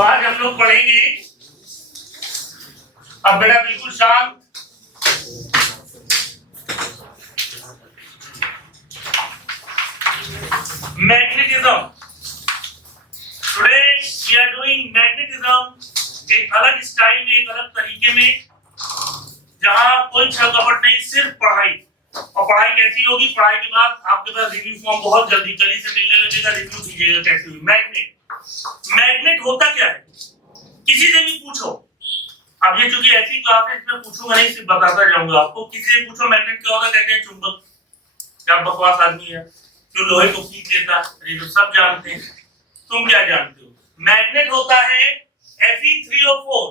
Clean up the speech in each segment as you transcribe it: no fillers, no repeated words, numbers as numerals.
आज हम लोग पढ़ेंगे, अब बेटा बिल्कुल शांत, magnetism. Today we are doing magnetism एक अलग स्टाइल में, एक अलग तरीके में, जहां कोई छल कपट नहीं, सिर्फ पढ़ाई। और पढ़ाई कैसी होगी? पढ़ाई के बाद आपके पास रिव्यू फॉर्म बहुत जल्दी कल ही से मिलने लगेगा, रिव्यू कीजिएगा कैसी हुई। मैग्नेट होता क्या है? किसी से भी पूछो। अब ये चूंकि ऐसी क्लास है, इसमें पूछूंगा नहीं, सिर्फ बताता जाऊंगा आपको। किसी से पूछो मैग्नेट क्या होता, कहते हैं चुंबक। क्या बकवास आदमी है, क्यों लोहे को खींच लेता है, ये तो सब जानते हैं। तुम क्या जानते हो? मैग्नेट होता है Fe3O4।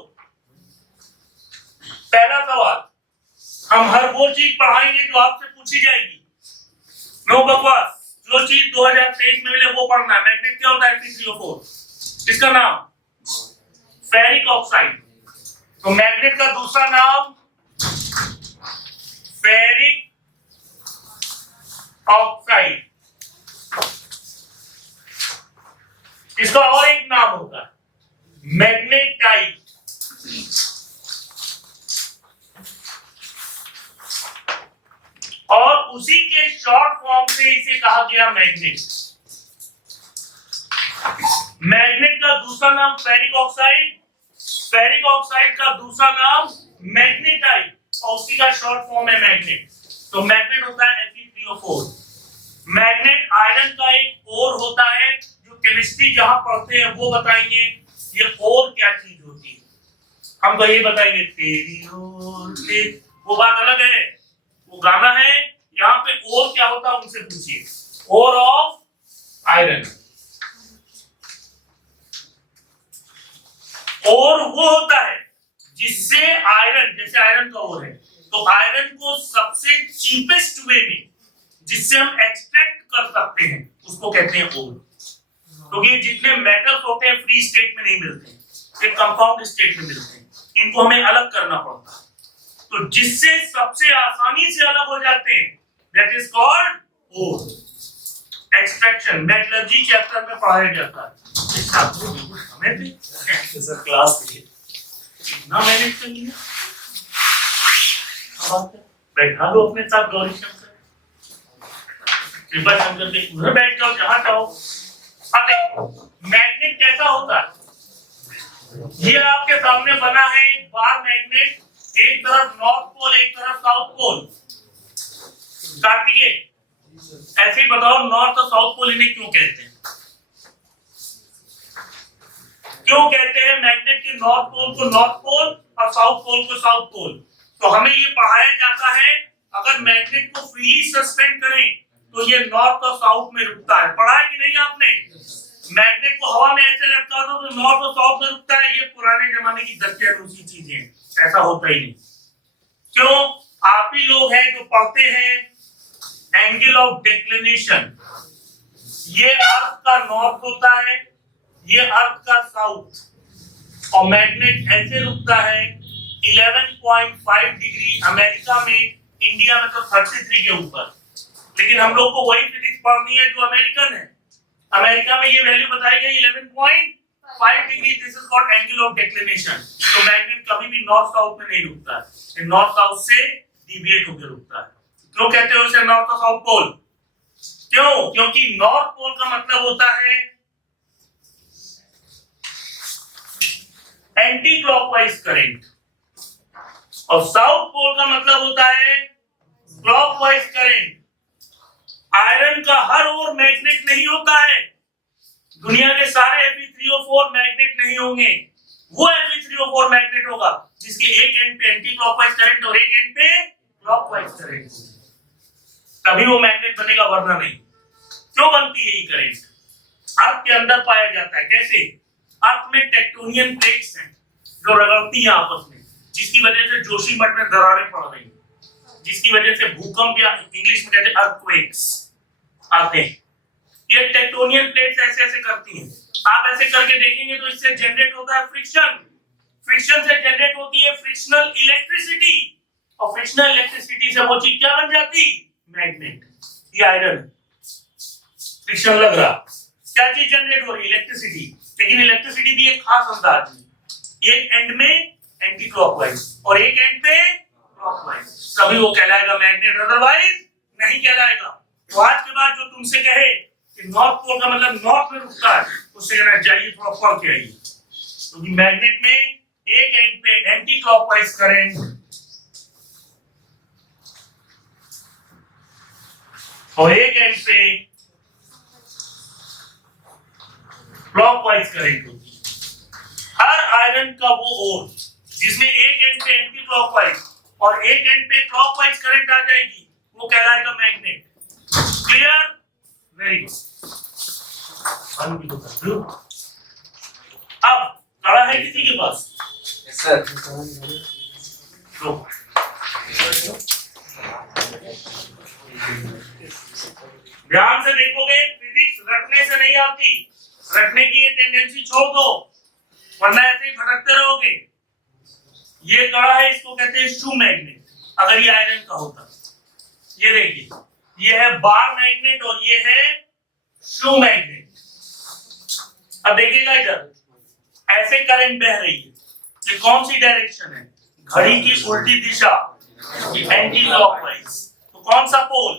पहला सवाल, हम हर वो चीज पढ़ाएंगे जो आपसे पूछी जाएगी, नो बकवास। जो चीज 2023 में मिले वो पढ़ना है। मैग्नेट क्या होता है? Fe3O4। इसका नाम फेरिक ऑक्साइड। तो मैग्नेट का दूसरा नाम फेरिक ऑक्साइड। इसका और एक नाम होता है मैग्नेटाइट। और उसी के शॉर्ट फॉर्म से इसे कहा गया मैग्नेट। मैग्नेट का दूसरा नाम फेरिक ऑक्साइड, फेरिक ऑक्साइड का दूसरा नाम मैग्नेटाइट, और उसी का शॉर्ट फॉर्म है मैग्नेट। तो मैग्नेट होता है Fe3O4। मैग्नेट आयरन का एक ओर होता है, जो केमिस्ट्री जहां पढ़ते हैं वो बताएंगे ये ओर क्या चीज होती है। हम तो ये बताएंगे तेरी ओर से, वो बात अलग है, वो गाना है। यहाँ पे ओर क्या होता है उनसे पूछिए। Ore of iron. ओर वो होता है जिससे आयरन, जैसे आयरन का ओर है, तो आयरन को सबसे चीपेस्ट वे में जिससे हम एक्सट्रैक्ट कर सकते हैं उसको कहते हैं ओर। क्योंकि तो जितने मेटल्स होते हैं फ्री स्टेट में नहीं मिलते, ये कंपाउंड स्टेट में मिलते हैं, इनको हमें अलग करना पड़ता है। तो जिससे सबसे आसानी से अलग हो जाते हैं, that is called ore. Extraction metallurgy chapter में पढ़ाया जाता है। सर क्लास में ना मैनेज कर लिया, बैठा दो अपने साथ गौरी शंकर, कृपा शंकर के उधर बैठ जाओ जहां चाहो। अब देखो मैग्नेट कैसा होता है, ये आपके सामने बना है एक बार मैग्नेट, एक तरफ नॉर्थ पोल, एक तरफ साउथ पोल। कार्तिकेय ऐसे ही बताओ, नॉर्थ और साउथ पोल इन्हें क्यों कहते हैं? क्यों कहते हैं मैग्नेट के नॉर्थ पोल को नॉर्थ पोल और साउथ पोल को साउथ पोल? तो हमें ये पढ़ाया जाता है, अगर मैग्नेट को फ्रीली सस्पेंड करें तो ये नॉर्थ और साउथ में रुकता है। पढ़ा है कि नहीं आपने? मैग्नेट को हवा में ऐसे लटका दो तो नॉर्थ और साउथ में रुकता है। ये पुराने जमाने की दस्तियारूसी चीजें, ऐसा होता ही नहीं। क्यों? आप ही लोग हैं जो पढ़ते हैं एंगल ऑफ डिक्लिनेशन। ये अर्थ का नॉर्थ होता है, ये अर्थ का साउथ, और मैग्नेट ऐसे रुकता है 11.5 डिग्री अमेरिका में, इंडिया में तो 33 के ऊपर। लेकिन हम लोग को वही फिजिक्स पढ़नी है जो अमेरिकन है। अमेरिका में ये वैल्यू बताई गई 11.5 degree. This is called angle of declination. तो मैग्नेट कभी भी नॉर्थ साउथ में नहीं रुकता है, नॉर्थ साउथ से डिविएट होकर रुकता है। क्यों कहते हो इसे नॉर्थ और साउथ पोल? क्यों? क्योंकि नॉर्थ पोल का मतलब होता है एंटी क्लॉकवाइज करंट, और साउथ पोल का मतलब होता है क्लॉकवाइज करंट। आयरन का हर ओर मैग्नेट नहीं होता है। दुनिया के सारे Fe3O4 मैग्नेट नहीं होंगे। वो Fe3O4 मैग्नेट होगा जिसके एक एंड पे एंटी क्लॉकवाइज करंट और एक एंड पे क्लॉकवाइज करंट, तभी वो मैग्नेट बनेगा, वरना नहीं। क्यों बनती है ये करंट? अर्थ के अंदर पाया जाता है। कैसे? अर्थ में टेक्टोनियन प्लेट्स हैं जो रगड़ती हैं आपस में, जिसकी वजह से जोशीमठ में दरारें पड़ रही, जिसकी वजह से भूकंप या इंग्लिश में कहते हैं अर्थक्वेक्स आते हैं। ये टेक्टोनियन प्लेट्स ऐसे ऐसे करती हैं। आप ऐसे करके देखेंगे तो इससे जनरेट होता है फ्रिक्शन। फ्रिक्शन से जनरेट होती है फ्रिक्शनल इलेक्ट्रिसिटी, और फ्रिक्शनल इलेक्ट्रिसिटी से वो चीज क्या बन जाती? मैग्नेट। ये आयरन फ्रिक्शन लग रहा, क्या चीज जनरेट हो रही? इलेक्ट्रिसिटी। लेकिन इलेक्ट्रिसिटी भी एक खास अंदाज में, एक एंड में एंटी क्लॉकवाइज और एक एंड पे क्लॉकवाइज, तभी वो कहलाएगा मैग्नेट, अदरवाइज नहीं कहलाएगा। तो आज के बाद जो तुमसे कहे कि नॉर्थ पोल का मतलब नॉर्थ में रुकता है, उससे कहना चाहिए थोड़ा पढ़ के आइए, क्योंकि मैग्नेट में एक एंड पे एंटी क्लॉकवाइज करंट और एक एंड पे क्लॉकवाइज करंट होती है। हर आयरन का वो ओर जिसमें एक एंड पे एंटी क्लॉकवाइज और एक एंड पे क्लॉकवाइज करंट आ जाएगी, वो कहलाएगा मैग्नेट। क्लियर? Very good. अब कड़ा है किसी के पास? Yes sir. ध्यान से देखोगे, फिजिक्स रटने से नहीं आती, रटने की ये टेंडेंसी छोड़ दो, वरना ऐसे ही भटकते रहोगे। ये कड़ा है, इसको कहते हैं शू मैग्नेट। अगर ये आयरन का होता, ये देखिए, ये है बार मैग्नेट और ये है शू मैग्नेट। अब देखिएगा इधर ऐसे करंट बह रही है, ये कौन सी डायरेक्शन है? घड़ी की उल्टी दिशा, एंटी क्लॉकवाइज। तो कौन सा पोल?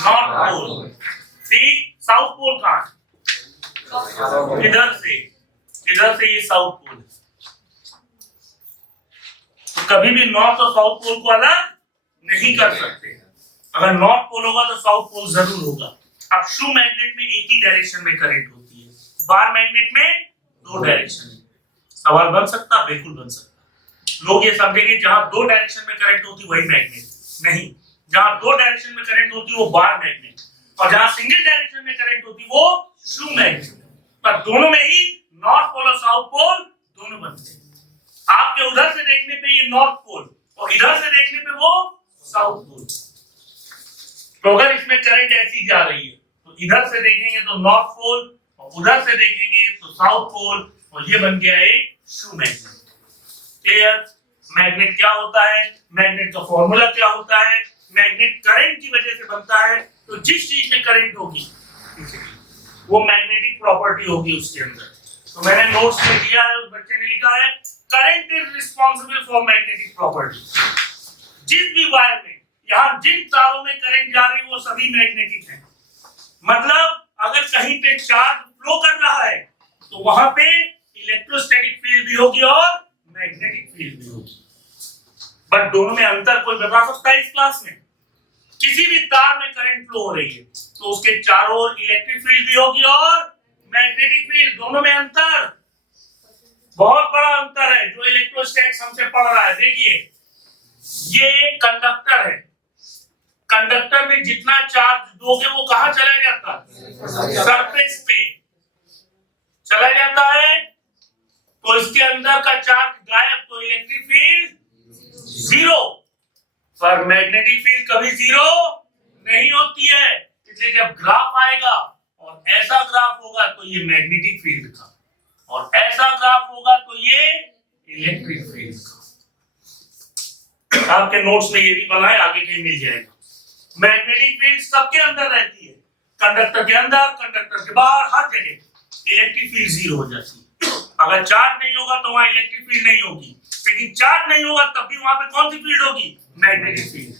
North pole. ठीक, साउथ पोल कहां? इधर से ये साउथ पोल है। तो कभी भी नॉर्थ और साउथ पोल को अलग नहीं कर सकते। अगर नॉर्थ पोल होगा तो साउथ पोल जरूर होगा। अब शू मैग्नेट में एक ही डायरेक्शन में करंट होती है, बार मैग्नेट में दो डायरेक्शन में। सवाल बन सकता? बिल्कुल बन सकता। लोग ये समझेंगे जहां दो डायरेक्शन में करंट होती वही मैग्नेट, नहीं। जहां दो डायरेक्शन में करंट होती वो बार मैग्नेट, और जहां सिंगल डायरेक्शन में करंट होती वो शू मैग्नेट। पर दोनों में ही नॉर्थ पोल और साउथ पोल दोनों बनते हैं। आपके उधर से देखने पे ये नॉर्थ पोल और इधर से देखने पे वो साउथ पोल। तो अगर इसमें करंट ऐसी जा रही है तो इधर से देखेंगे तो नॉर्थ पोल और उधर से देखेंगे तो साउथ पोल, और ये बन गया एक शू मैग्नेट। क्लियर? मैग्नेट क्या होता है, मैग्नेट का फॉर्मूला क्या होता है? मैग्नेट करंट की वजह से बनता है। तो जिस चीज में करंट होगी वो मैग्नेटिक प्रॉपर्टी होगी उसके अंदर। तो मैंने नोट्स में दिया है, उस बच्चे ने लिखा है current is responsible for magnetic property. जिस भी वायर में, यहां जिन तारों में करंट जा रही है वो सभी मैग्नेटिक है। मतलब अगर कहीं पे चार्ज फ्लो कर रहा है तो वहां पे इलेक्ट्रोस्टैटिक फील्ड भी होगी और मैग्नेटिक फील्ड भी होगी। बट दोनों में अंतर कोई बता सकता है इस क्लास में? किसी भी तार में करंट फ्लो हो रही है तो उसके चारों ओर इलेक्ट्रिक फील्ड भी होगी और मैग्नेटिक फील्ड, दोनों में अंतर, बहुत बड़ा अंतर है जो इलेक्ट्रोस्टैटिक्स हमसे पढ़ रहा है। देखिए, ये एक कंडक्टर है, कंडक्टर में जितना चार्ज दोगे वो कहां चला जाता है? सरफेस पे चला जाता है। तो इसके अंदर का चार्ज गायब, तो इलेक्ट्रिक फील्ड जीरो। पर मैग्नेटिक फील्ड कभी जीरो नहीं होती है। इसलिए जब ग्राफ आएगा और ऐसा ग्राफ होगा तो ये मैग्नेटिक फील्ड का, और ऐसा ग्राफ होगा तो ये इलेक्ट्रिक फील्ड का। आपके नोट्स में ये भी बना है, आगे कहीं मिल जाएगा। मैग्नेटिक फील्ड सबके अंदर रहती है, कंडक्टर के अंदर, कंडक्टर के बाहर, हर जगह इलेक्ट्रिक फील्ड जीरो हो जाती है। अगर चार्ज नहीं होगा तो वहां इलेक्ट्रिक फील्ड नहीं होगी, लेकिन चार्ज नहीं होगा तब भी वहां पे कौन सी फील्ड होगी? Magnetic field.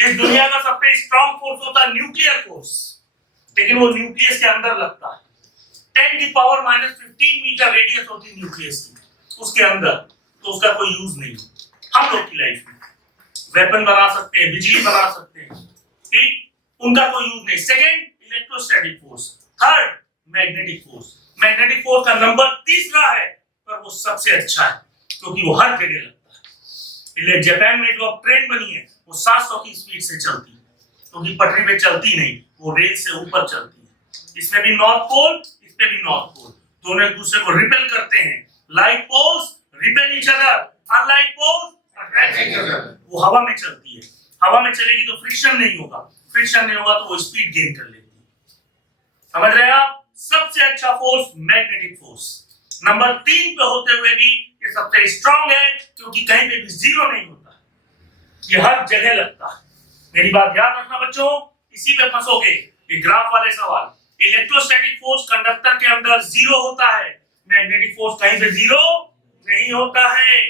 इस दुनिया का सबसे स्ट्रॉन्ग फोर्स होता है न्यूक्लियर फोर्स, लेकिन वो न्यूक्लियस के अंदर लगता है। 10⁻⁻15 मीटर रेडियस होती है न्यूक्लियस की, उसके अंदर, तो उसका कोई यूज नहीं। हम लोग की लाइफ में वेपन बना सकते हैं, बिजली बना सकते हैं, ठीक, उनका कोई यूज नहीं। Second, electrostatic force. Third, magnetic force. Magnetic force का नंबर तीसरा है, पर वो सबसे अच्छा है क्योंकि वो हर जगह लगता है। इसलिए जापान में जो अब ट्रेन बनी है वो 700 की स्पीड से चलती है, क्योंकि पटरी पे चलती नहीं, वो रेल से ऊपर चलती है। इसमें भी नॉर्थ पोल, इसमें भी नॉर्थ पोल, दोनों एक दूसरे को रिपेल करते हैं। Like poles repel each other, unlike poles attract each other. वो हवा में चलती है, हवा में चलेगी तो फ्रिक्शन नहीं होगा, फ्रिक्शन नहीं होगा तो वो स्पीड गेन कर लेती है। समझ रहे हैं आप? सबसे अच्छा फोर्स मैग्नेटिक फोर्स। नंबर 3 पे होते हुए भी ये सबसे स्ट्रांग है, क्योंकि कहीं पे भी जीरो नहीं होता, ये हर जगह लगता है। मेरी बात याद रखना बच्चों, इसी पे फंसोगे, ये ग्राफ वाले सवाल। इलेक्ट्रोस्टैटिक फोर्स कंडक्टर के अंदर जीरो होता है, मैग्नेटिक फोर्स कहीं पे जीरो नहीं होता है।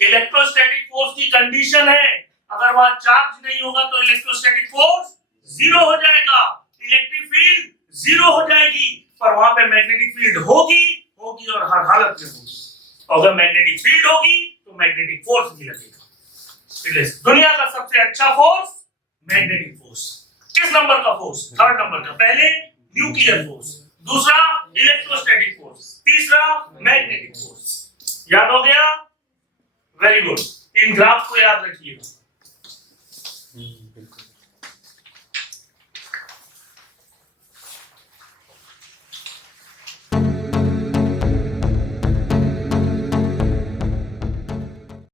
इलेक्ट्रोस्टैटिक फोर्स की कंडीशन है, अगर वहां चार्ज नहीं होगा तो इलेक्ट्रोस्टैटिक फोर्स जीरो हो जाएगा, इलेक्ट्रिक फील्ड जीरो हो जाएगी, पर वहां पे मैग्नेटिक फील्ड होगी और हर हालत में होगी। तो अगर मैग्नेटिक फील्ड होगी तो मैग्नेटिक फोर्स भी लगेगा। दुनिया का सबसे अच्छा फोर्स मैग्नेटिक फोर्स। किस नंबर का फोर्स? थर्ड नंबर का। पहले न्यूक्लियर फोर्स, दूसरा इलेक्ट्रोस्टैटिक फोर्स, तीसरा मैग्नेटिक फोर्स। याद हो गया? Very good. इन ग्राफ को याद रखिएगा।